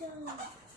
ഒരു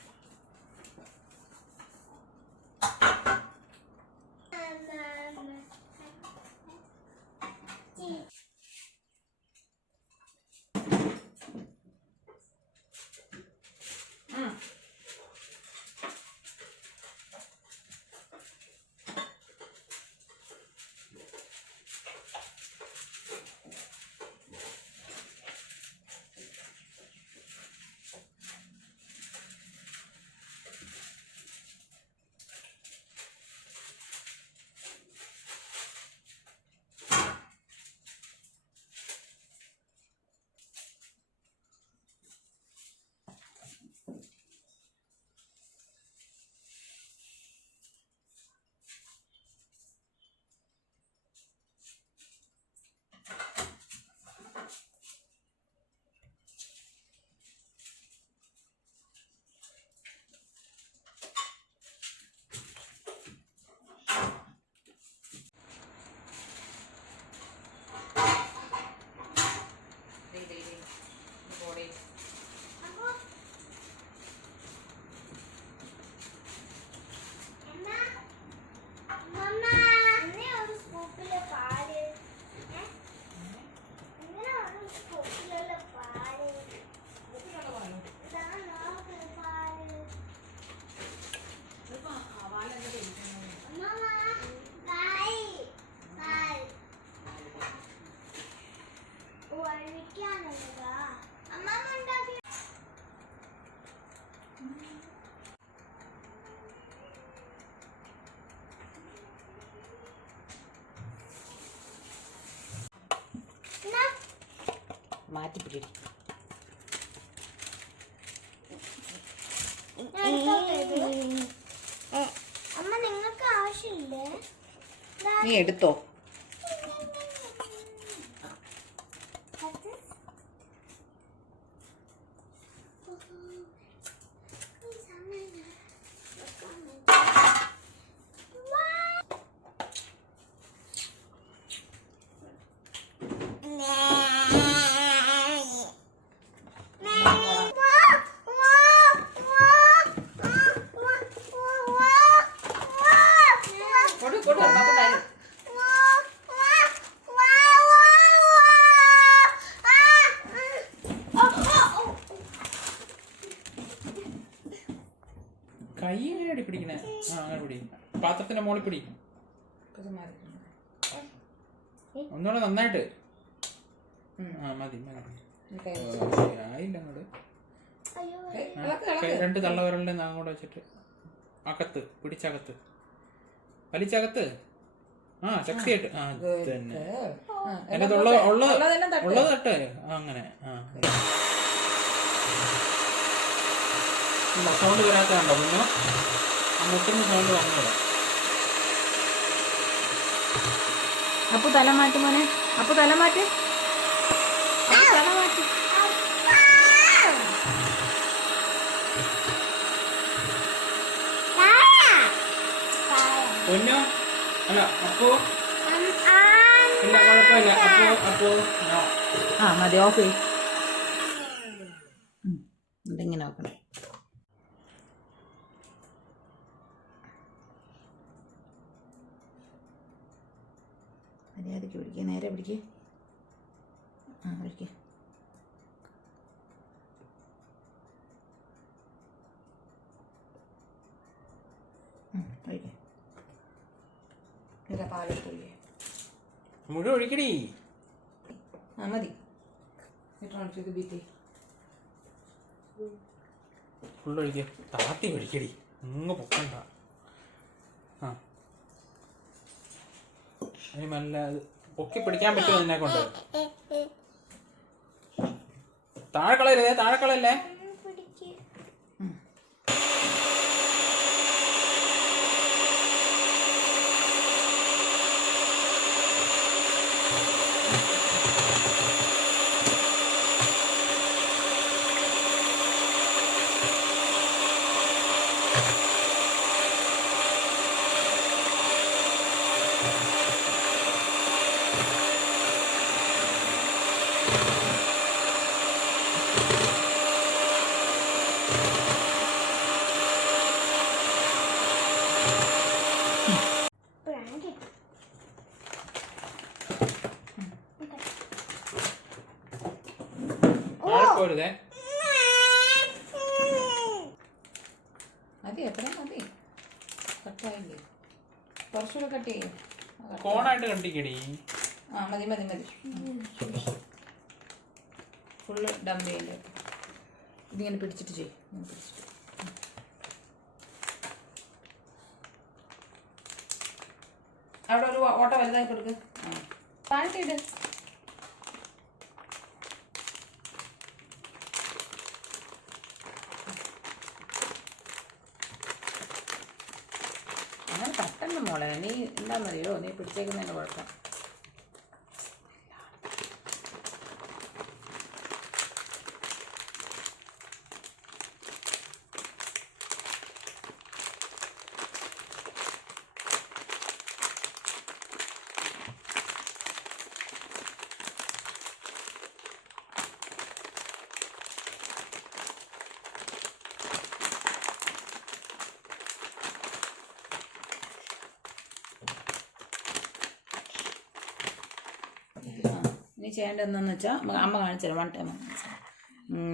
മാറ്റിപ്പിടി നീ എടുത്തോ അത്. ഈ സമയം വെക്കാൻ പറ്റും. വാ. കൊടു കൊടു നമുക്കുണ്ടായിരുന്നു കൈ എങ്ങനെയാടി പിടിക്കണേ. ആ അങ്ങനെ പിടി. പാത്രത്തിന്റെ മുകളിൽ പിടി. ഒന്നുകൂടെ നന്നായിട്ട്. ആ മതി മതി. ആയില്ല അങ്ങോട്ട് രണ്ട് തള്ളവിരലിന്റെ അങ്ങോട്ട് വെച്ചിട്ട് അകത്ത് പിടിച്ചകത്ത്. വലിച്ചകത്ത്? ആ ശക്തിയായിട്ട്. ആ തന്നെ ഉള്ളത് ഉള്ളത് തട്ട്. അങ്ങനെ. ആ സൗണ്ട് വരാത്തതുണ്ടോ ആ മുട്ടുന്ന സൗണ്ട് വന്നില്ല. അപ്പു തല മാറ്റി മോനെ. അപ്പു തല മാറ്റി. തല മാറ്റി. പൊന്നോ? അല്ല അപ്പോ? ഇല്ല കുഴപ്പമില്ല. അപ്പോ അപ്പോ ആ. മതി ഓക്കെ ഇതിങ്ങനെ നോക്കണം പിടിക്കുക ആ പിടിക്കുക ഒഴിക്കുക ഇല്ല ഒഴിക്കുക മുഴുവൻ ഒഴിക്കടി. ആ മതി. ഇട്ട് ബീറ്റ് ഫുള്ള് താത്തി ഒഴിക്കടി. ഇങ്ങ് പൊക്കണ്ട. ആ. അതിന് നല്ല പൊക്കി പിടിക്കാൻ പറ്റുമോ നിന്നെ കൊണ്ട്? താഴെ കളയരുതേ താഴെ കളയല്ലേ? പിടിക്ക് പോരുതേ. മതി എത്രയും മതി. കോണായിട്ട് ആ മതി മതി മതി. ചെയ്യല്ലേ? ഇതിങ്ങനെ പിടിച്ചിട്ട് ചെയ്യും. അവിടെ ഒരു ഓട്ട വലുതായി കൊടുക്ക്. താഴ്ത്തിയിട്ട് എന്താണെന്നറിയോ നീ പിടിച്ചേക്കുന്നതിന്റെ കുഴപ്പം ആ, ഇനി ചെയ്യേണ്ടത് എന്താണെന്ന് വെച്ചാൽ അമ്മ കാണിച്ചു തരാം. വൺ ടൈം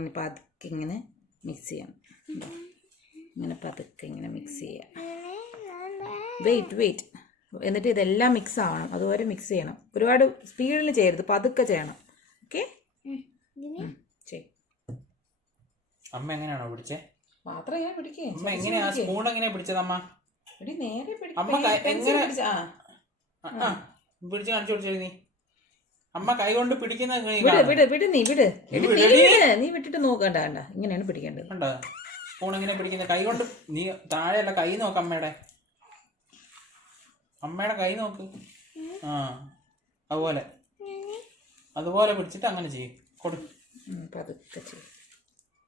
ഇപ്പം പതുക്കെ ഇങ്ങനെ മിക്സ് ചെയ്യണം. ഇങ്ങനെ പതുക്കെ ഇങ്ങനെ മിക്സ് ചെയ്യാം. വെയിറ്റ് വെയിറ്റ് എന്നിട്ട് ഇതെല്ലാം മിക്സ് ആവണം. അതുവരെ മിക്സ് ചെയ്യണം. ഒരുപാട് സ്പീഡിൽ ചെയ്യരുത്. പതുക്കെ ചെയ്യണം. ഓക്കെ ചെയ്. അമ്മ എങ്ങനെയാണോ പിടിച്ചേ? പാത്രം ഇങ്ങനെ പിടിക്കേ. അമ്മ എങ്ങനെയാ? സ്പൂൺ എങ്ങനെയാ പിടിച്ചത് അമ്മ? എടി നേരെ അമ്മ കൈ- എങ്ങനെ- പിടിച്ച ആ. ആ, ആ. പിടിച്ച് കാണിച്ചു കൊടുത്തു നീ. അമ്മ കൈ കൊണ്ട് പിടിക്കുന്ന വിട് വിട് വിട് നീ വിട്. നീ വിട്ടിട്ട് നോക്കണ്ട കണ്ട ഇങ്ങനെയാണ് പിടിക്കേണ്ടത്. കണ്ടോ? സ്പൂൺ ഇങ്ങനെ പിടിക്കുന്ന കൈ കൊണ്ട് നീ താഴെയല്ല കൈ നോക്ക് അമ്മയുടെ. അമ്മയുടെ കൈ നോക്ക്. ആ അതുപോലെ. അതുപോലെ പിടിച്ചിട്ട് അങ്ങനെ ചെയ്യും. കൊടു. ഉം, പതുക്കെ ചെയ്യും.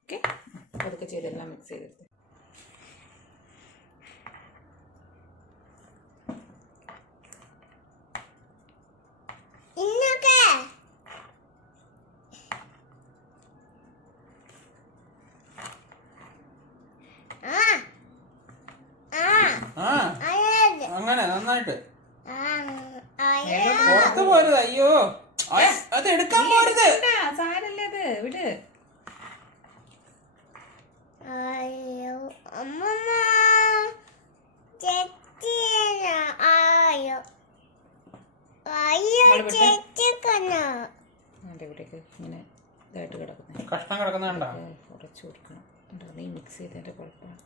ഓക്കെ? പതുക്കെ ചെയ്തെല്ലാം മിക്സ് ചെയ്തെടുത്ത് ഇന്നൊക്കെ ആ ആ ആ അയത് അങ്ങനെ നന്നായിട്ട്. പുറത്ത് പോരുത് അയ്യോ. അത് എടുക്കാൻ പോരുത്. സാരല്ലേ അത്? വിട്. ഇങ്ങനെ ഇതായിട്ട് കിടക്കുന്നത് കഷ്ണം കിടക്കുന്നുണ്ടോ? കുറച്ച് കൊടുക്കണം. നീ മിക്സ് ചെയ്തതിന്റെ കുഴപ്പമാണ്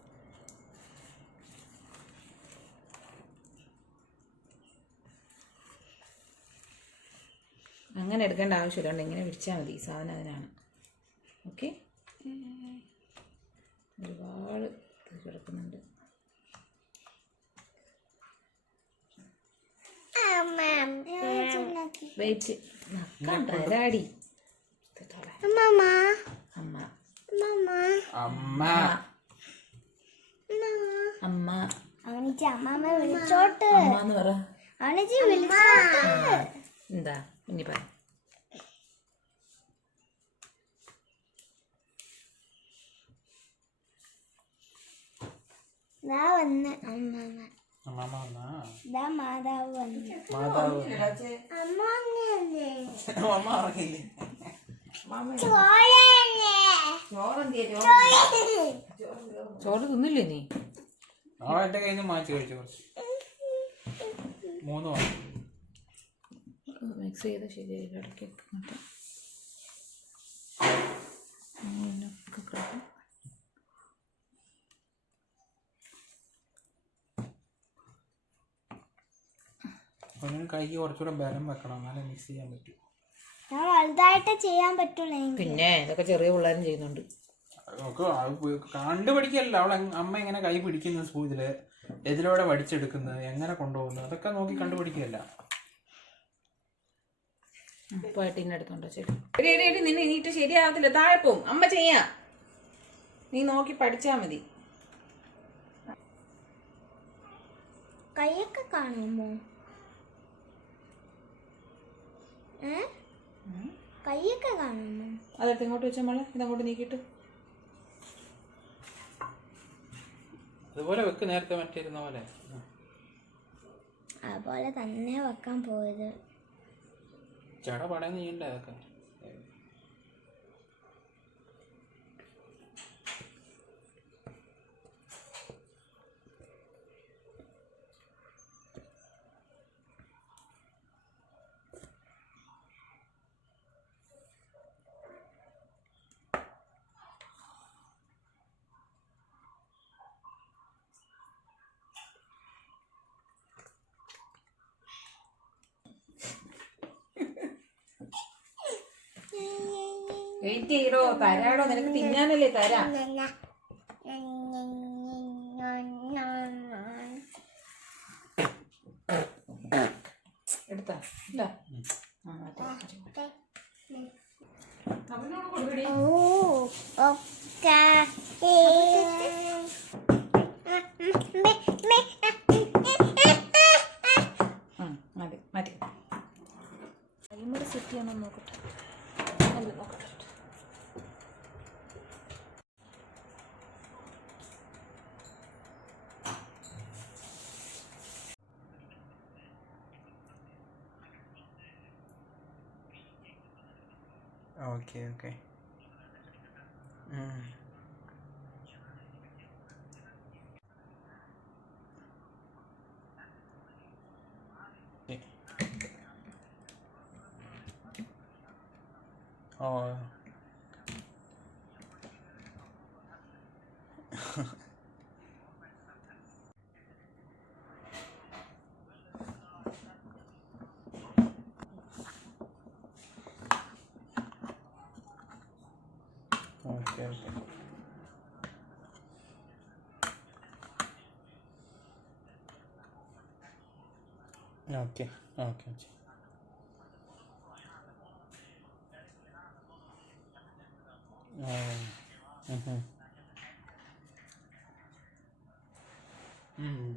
അങ്ങനെ എടുക്കേണ്ട ആവശ്യമില്ല ഉണ്ട് ഇങ്ങനെ പിടിച്ചാൽ മതി ഈ സാധനം അതിനാണ്. ഓക്കെ? ഒരുപാട് കിടക്കുന്നുണ്ട്. അമ്മ. വെയിറ്റ് അമ്മ. അമ്മ. അമ്മ. അമ്മ എന്ന് പറ. അവനിച്ച് വിളിച്ചോട്ട്. എന്താ? ഇനി പറ. മാതാവ് ചോറ് തിന്നില്ലേ നീ? നാളെ എന്റെ കയ്യിൽ നിന്ന് മാറ്റി കഴിച്ചു കുറച്ച്. മൂന്ന് വാങ്ങി. മിക്സ് ചെയ്ത് ശരിയായി ഇടയ്ക്ക് എന്നിട്ട് അങ്ങനെയൊക്കെ കിടക്കും. അതിന് കൈക്ക് കുറച്ചുകൂടെ ബലം വെക്കണം എന്നാലേ മിക്സ് ചെയ്യാൻ പറ്റൂ. ഞാൻ വലുതായിട്ട് ചെയ്യാൻ പറ്റുള്ളൂ പിന്നെ ഇതൊക്കെ ചെറിയ പിള്ളേരും ചെയ്യുന്നുണ്ട്. പോയി കണ്ടുപിടിക്കല്ല അവൾ അമ്മ എങ്ങനെ കൈ പിടിക്കുന്നു സ്പൂതിൽ എതിലൂടെ വടിച്ചെടുക്കുന്നത് എങ്ങനെ കൊണ്ടുപോകുന്നു അതൊക്കെ നോക്കി കണ്ടുപിടിക്കല്ല പോയിട്ട് ഇന്നെ എടുത്തോണ്ടോ ശരി. എടി എടി എടി നിന്നെ ഇനിയിട്ട് ശരിയാവത്തില്ല. താഴെ പോവും അമ്മ ചെയ്യാ. നീ നോക്കി പഠിച്ചാ മതി. കൈയൊക്കെ കാണുമോ? കൈയൊക്കെ കാണുമോ? അതെടുത്ത് ഇങ്ങോട്ട് വെച്ചാൽ മോളെ. ഇതങ്ങോട്ട് നീക്കിയിട്ട്. അതുപോലെ വെക്ക് നേരത്തെ മറ്റേ പോലെ ആ. അതുപോലെ തന്നെ വെക്കാൻ പോയത്. ചട പടയെന്ന് ചെയ്യണ്ടേ അതൊക്കെ വെയിറ്റ് ചെയ്യടോ തരാടോ നിനക്ക് തിന്നാനല്ലേ തരാം. എടുത്താ ഇല്ല അവനോട് കൊടുക്കടി ഓക്കെ ഓക്കെ ഓ ഓക്കെ ஓகே ஓகே ஓகே ம் ம்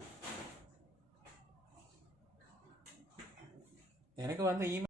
எனக்கு வந்து இமெயில்